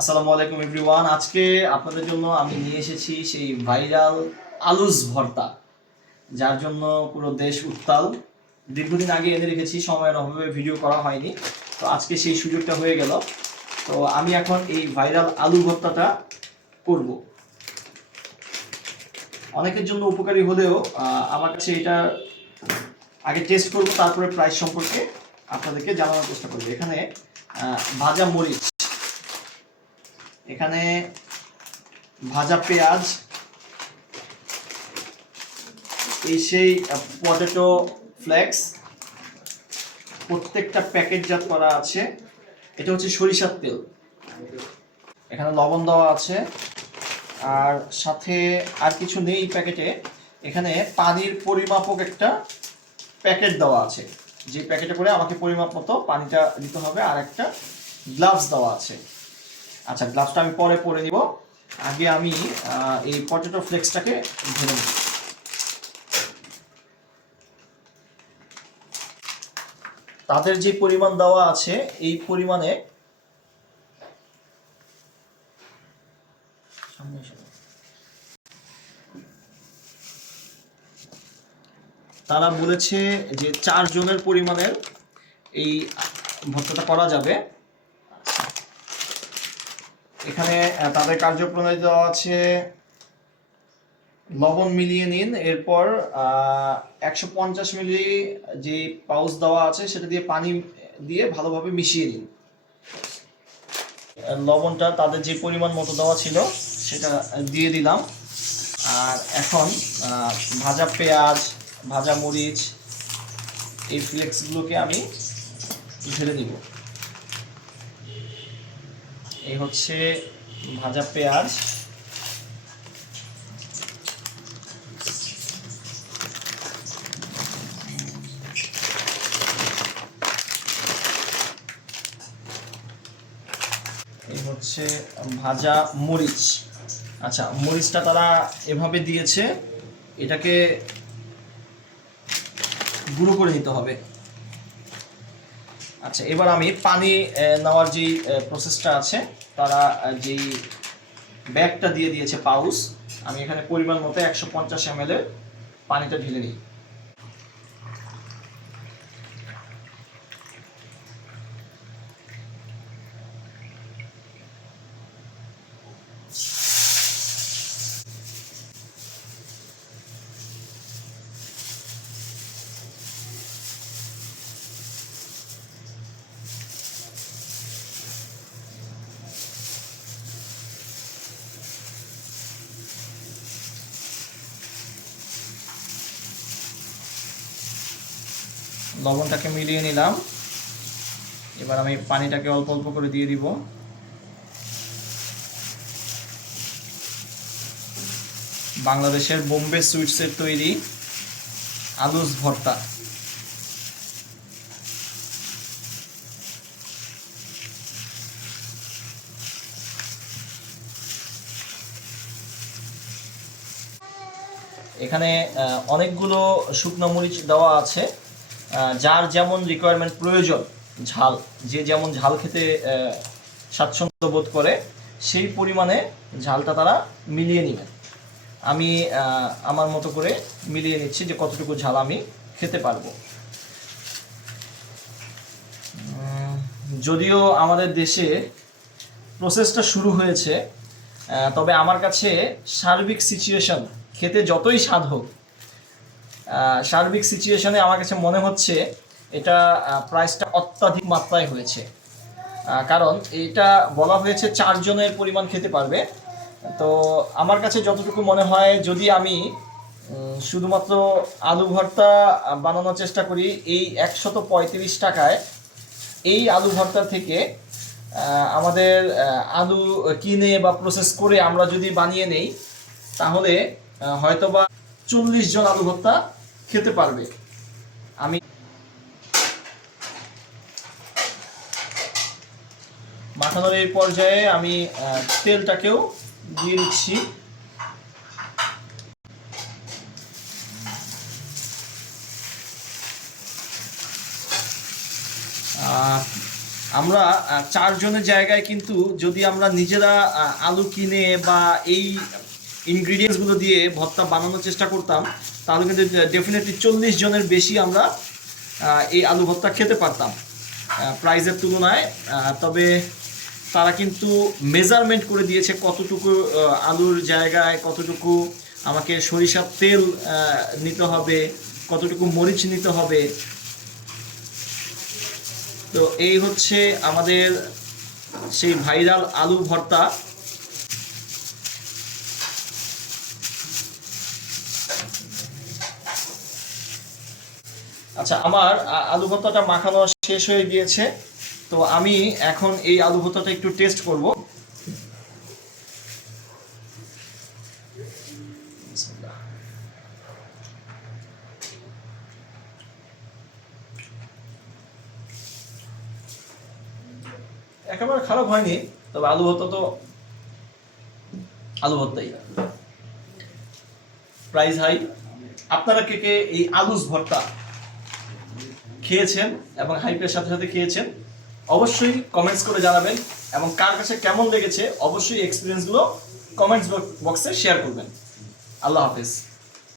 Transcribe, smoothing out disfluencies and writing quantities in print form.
আসসালামু আলাইকুম এভরিওয়ান। আজকে আপনাদের জন্য আমি নিয়ে এসেছি সেই ভাইরাল আলুস ভর্তা, যার জন্য পুরো দেশ উত্তাল। দীর্ঘদিন আগে এনে রেখেছি, সময়ের অভাবে ভিডিও করা হয়নি, তো আজকে সেই সুযোগটা হয়ে গেল। তো আমি এখন এই ভাইরাল আলু ভর্তাটা করব। অনেকের জন্য উপকারী হলেও আমার কাছে এটা আগে টেস্ট করব, তারপরে প্রাইস সম্পর্কে আপনাদেরকে জানানোর চেষ্টা করব। এখানে ভাজা মরিচ, এখানে ভাজা পেঁয়াজ, এই সেই পটেটো ফ্লেক্স, প্রত্যেকটা প্যাকেটজাত করা আছে। এটা হচ্ছে সরিষার তেল, এখানে লবণ দেওয়া আছে, আর সাথে আর কিছু নেই প্যাকেটে। এখানে পানির পরিমাপক একটা প্যাকেট দেওয়া আছে, যে প্যাকেটে করে আমাকে পরিমাপ মতো পানিটা দিতে হবে, আর একটা গ্লাভস দেওয়া আছে। আচ্ছা, গ্লাভসটা আমি পরে পরে নিব, আগে আমি এই পটেটো ফ্লেক্সটাকে ঢেলে নিব। তাদের যে পরিমাণ দেওয়া আছে এই পরিমাণে তারা বলেছে যে 4 জনের পরিমাণের এই ভর্তাটা করা যাবে। এখানে তাদের কার্যপ্রণালী দেওয়া আছে, লবণ মিলিয়ে নিন, এরপর 150 মিলি যে পাউচ দেওয়া আছে সেটা দিয়ে পানি দিয়ে ভালোভাবে মিশিয়ে নিন। লবণটা তাদের যে পরিমাণ মতো দেওয়া ছিল সেটা দিয়ে দিলাম। আর এখন ভাজা পেঁয়াজ, ভাজা মরিচ, এই ফ্লেক্সগুলোকে আমি ঢেলে দিব। এই হচ্ছে ভাজা পেঁয়াজ, এই হচ্ছে ভাজা মরিচ। আচ্ছা, মরিচটা তারা এভাবে দিয়েছে, এটাকে গুঁড়ো করে নিতে হবে। আচ্ছা, এবার আমি পানি নেওয়ার যেই প্রসেসটা আছে, তারা যেই ব্যাগটা দিয়ে দিয়েছে পাউচ, আমি এখানে পরিমাণ মতো 150 ml এর পানিটা ঢেলে নিই। লবণটাকে মিলিয়ে নিলাম, এবার আমি পানিটাকে অল্প অল্প করে দিয়ে দিব। বাংলাদেশের বোম্বে সুইটসের তৈরি আলুস ভর্তা। এখানে অনেকগুলো শুকনো মরিচ দেওয়া আছে, যার যেমন রিকোয়ারমেন্ট প্রয়োজন, ঝাল, যে যেমন ঝাল খেতে স্বাচ্ছন্দ্য বোধ করে সেই পরিমাণে ঝালটা তারা মিলিয়ে নেবেন। আমি আমার মতো করে মিলিয়ে নিচ্ছি যে কতটুকু ঝাল আমি খেতে পারবো। যদিও আমাদের দেশে প্রসেসটা শুরু হয়েছে, তবে আমার কাছে সার্বিক সিচুয়েশন, খেতে যতই স্বাদ হোক, সার্বিক সিচুয়েশনে আমার কাছে মনে হচ্ছে এটা প্রাইসটা অত্যাধিক মাত্রায় হয়েছে। কারণ এটা বলা হয়েছে 4 জনের পরিমাণ খেতে পারবে। তো আমার কাছে যতটুকু মনে হয়, যদি আমি শুধুমাত্র আলু ভর্তা বানানোর চেষ্টা করি এই 135 টাকায়, এই আলু ভর্তা থেকে আমাদের আলু কিনে বা প্রসেস করে আমরা যদি বানিয়ে নেই, তাহলে হয়তোবা 40 জন আলু ভর্তা খেতে পারবে। আমি মাখানোর এই পর্যায়ে আমি তেলটাকেও দিয়ে দিচ্ছি। আমরা 4 জনের জায়গায় কিন্তু যদি আমরা নিজেরা আলু কিনে বা এই ইনগ্রিডিয়েন্টসগুলো দিয়ে ভর্তা বানানোর চেষ্টা করতাম, তাহলে কিন্তু ডেফিনেটলি 40 জনের বেশি আমরা এই আলু ভর্তা খেতে পারতাম প্রাইজের তুলনায়। তবে তারা কিন্তু মেজারমেন্ট করে দিয়েছে কতটুকু আলুর জায়গায় কতটুকু আমাকে সরিষার তেল নিতে হবে, কতটুকু মরিচ নিতে হবে। তো এই হচ্ছে আমাদের সেই ভাইরাল আলু ভর্তা। আচ্ছা, আমার আলু ভর্তাটা মাখানো শেষ হয়ে গিয়েছে। তো আমি এখন এই আলু ভর্তাটা একটু টেস্ট করব। একেবারে খারাপ হয়নি, তবে আলু ভর্তা তো আলু ভর্তাই। Price high. আপনারা কে কে এই আলুস ভর্তা খেয়েছেন এবং হাইপের সাথে সাথে খেয়েছেন অবশ্যই কমেন্টস করে জানাবেন, এবং কার কাছে কেমন লেগেছে অবশ্যই এক্সপিরিয়েন্সগুলো কমেন্টস বক্সে শেয়ার করবেন। আল্লাহ হাফেজ।